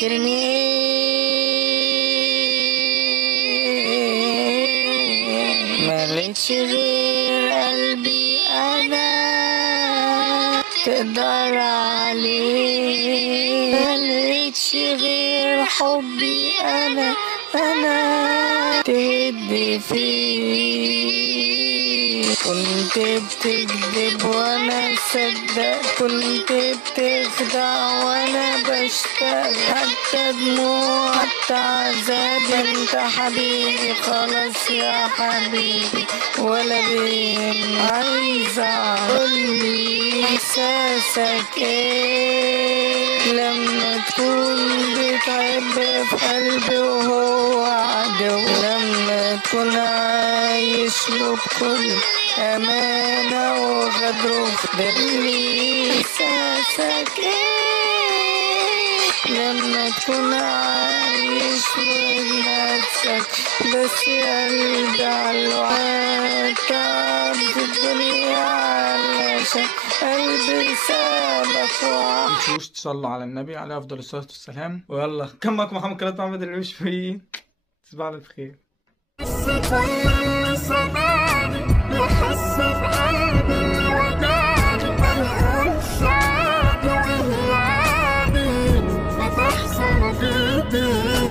فاكرني مالكش غير قلبي انا تقدر عليه، مالكش غير حبي انا تهد فيه. كنت بتكذب وانا صدق، كنت بتخدع وانا بشتاق، حتى دموع حتى عذاب. انت حبيبي خلاص يا حبيبي ولا بين. عايزة اقولي احساسك ايه لما تكون بتحب في قلبي وهو عدو، لما تكون عايش له بكل أمانة وغدره في دلي. إحساسك إيه لما تكون عايش لنفسك بس يا قلبي عالوعد، تعب في الدنيا علشان قلبي سابك وعد. متنسوش تصلوا على النبي عليه أفضل الصلاة والسلام. ويلا كان معكم محمد قناة محمد المشفي، تصبحوا على خير.